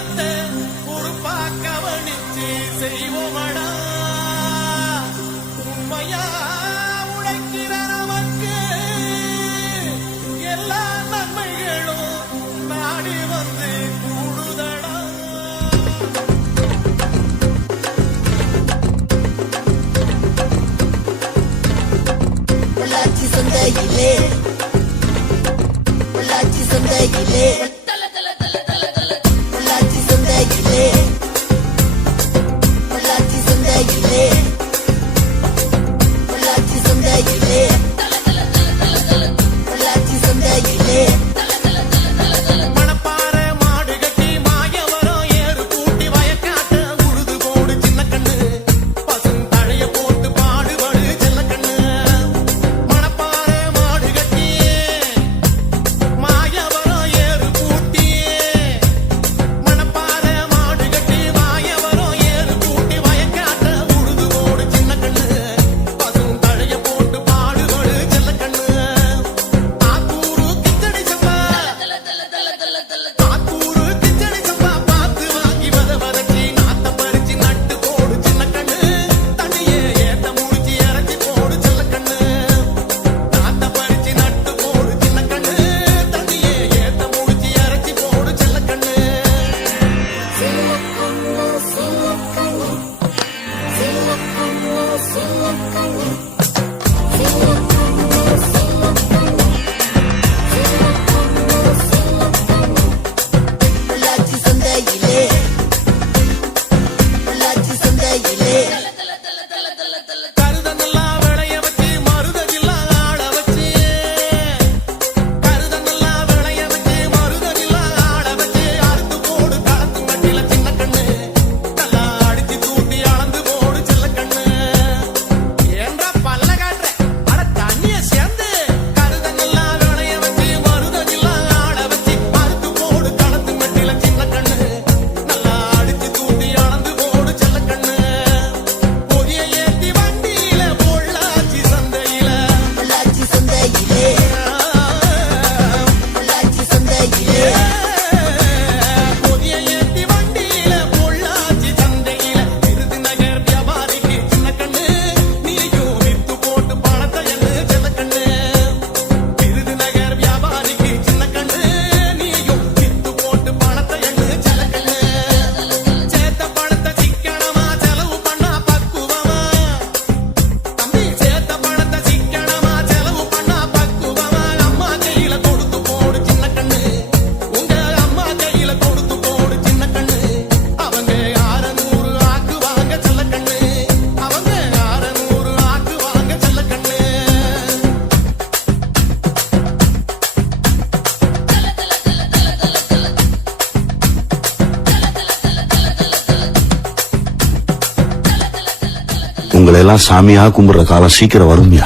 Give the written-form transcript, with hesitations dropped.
காலத்தை பொறுப்பா கவனிச்சு செய்வோமடா. உண்மையா உழைக்கிற நமக்கு எல்லா நன்மைகளும் நாடி வந்து கூடுதடா. பொள்ளாச்சி சந்தையிலே பொள்ளாச்சி சந்தையிலே பொள்ளாச்சி சந்தையிலே பொள்ளாச்சி சந்தையிலே பொள்ளாச்சி சந்தையிலே பொள்ளாச்சி சந்தையிலே மணப்பாறை மாடு கட்டி மாயவரம் ஏறு கூட்டி வயக்காட்ட உழுது போடு சின்ன கண்ணு. பசும் தழைய போட்டு பாடுபடு செல்ல கண்ணு. மணப்பாறை மாடு கட்டி மாயவரம் ஏறு கூட்டி மணப்பாறை மாடு கட்டி மாயவரம் ஏறு கூட்டி வயக்காட்ட உழுது போடு சின்ன கண்ணு. பசும் தழைய போட்டு பாடுபடு செல்ல கண்ணு. ஆத்தூரு கிச்சடி சம்பா ஆத்தூரு கிச்சடி சம்பா பார்த்து வாங்கி வதச்சி நாத்த பறிச்சு நட்டு போடு சின்ன கண்ணு. தண்ணியே ஏத்த முடிச்சு இறச்சி போடு செல்ல கண்ணு. நாத்த பறிச்சு நட்டு போடு சின்ன கண்ணு. தண்ணியே ஏத்த முடிச்சு இறச்சி போடு செல்ல கண்ணு. பொள்ளாச்சி சந்தையிலே பொள்ளாச்சி சந்தையிலே கருதனெல்லாம் விளைய வச்சு மருதனில்லாம் ஆட வச்சு கருதனெல்லாம் விளைய வச்சு மருதனில்லாம் ஆட வச்சு அறுத்து போடு களத்து மட்டில சின்ன கண்ணு. நல்லா அடிச்சு தூட்டி அளந்து போடு செல்ல கண்ணு. ஏன்றா பல்ல காட்டுற அட தண்ணிய சேர்ந்து கருதனெல்லாம் விளைய வச்சு மருதனில்லாம் ஆட வச்சு அறுத்து போடு களத்து மட்டில சின்ன கண்ணு. நல்லா அடிச்சு தூட்டி அளந்து போடு செல்ல கண்ணு. பொதிய ஏத்தி வண்டியில பொள்ளாச்சி சந்தையில பொள்ளாச்சி சந்தையிலே பொள்ளாச்சி சந்தையிலே பொதிய ஏத்தி வண்டியில பொள்ளாச்சி சந்தையில விருதுநகர் வியாபாரிக்கு சின்ன கண்ணு. நீயும் வித்து போட்டு பணத்தை எண்ணு செல்ல கண்ணு. விருதுநகர் வியாபாரிக்கு சின்ன கண்ணு. நீயும் வித்து போட்டு பணத்தை எண்ணு செல்ல கண்ணு. சேர்த்த பணத்தை சிக்கனமா செலவு பண்ணா பக்குவமா. தம்பி சேர்த்த பணத்தை சிக்கனமா செலவு பண்ணா பக்குவமா. அம்மா கையில கொடுத்து போடு சின்ன கண்ணு. உங்க அம்மா கையில கொடுத்து போடு சின்ன கண்ணு. அவங்க 600 ஆக்குவாங்க செல்ல கண்ணு. அவங்க 600 ஆக்குவாங்க செல்ல கண்ணு. உங்களை எல்லாம் சாமியா கும்பிடுற காலம் சீக்கிரம் வரும்யா.